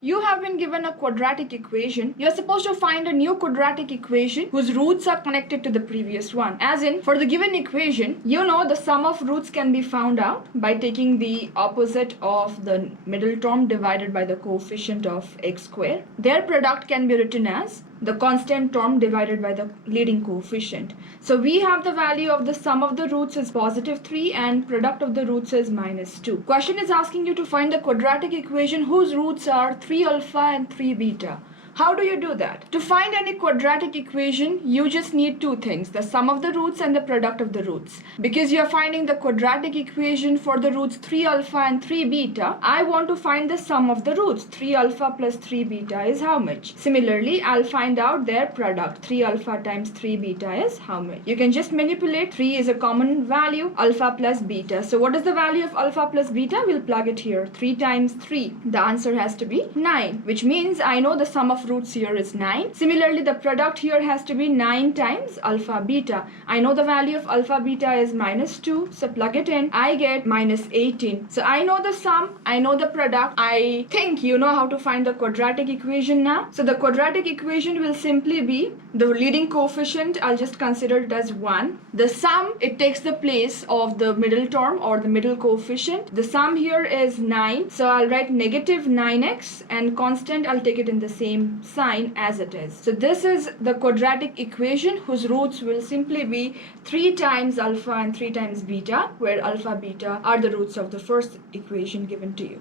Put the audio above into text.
You have been given a quadratic equation. You're supposed to find a new quadratic equation whose roots are connected to the previous one. As in, for the given equation, you know the sum of roots can be found out by taking the opposite of the middle term divided by the coefficient of x square. Their product can be written as the constant term divided by the leading coefficient. So we have the value of the sum of the roots is positive 3 and product of the roots is minus 2. Question is asking you to find the quadratic equation whose roots are 3 alpha and 3 beta. How do you do that? To find any quadratic equation, you just need two things, the sum of the roots and the product of the roots. Because you are finding the quadratic equation for the roots 3 alpha and 3 beta, I want to find the sum of the roots. 3 alpha plus 3 beta is how much? Similarly, I'll find out their product. 3 alpha times 3 beta is how much? You can just manipulate. 3 is a common value, alpha plus beta. So what is the value of alpha plus beta? We'll plug it here. 3 times 3. The answer has to be 9, which means I know the sum of roots here is 9. Similarly, the product here has to be 9 times alpha beta. I know the value of alpha beta is minus 2, so plug it in. I get minus 18. So I know the sum, I know the product. I think you know how to find the quadratic equation now. So the quadratic equation will simply be the leading coefficient, I'll just consider it as 1. The sum, it takes the place of the middle term or the middle coefficient. The sum here is 9, so I'll write negative 9x and constant, I'll take it in the same sign as it is. So this is the quadratic equation whose roots will simply be 3 times alpha and 3 times beta, where alpha beta are the roots of the first equation given to you.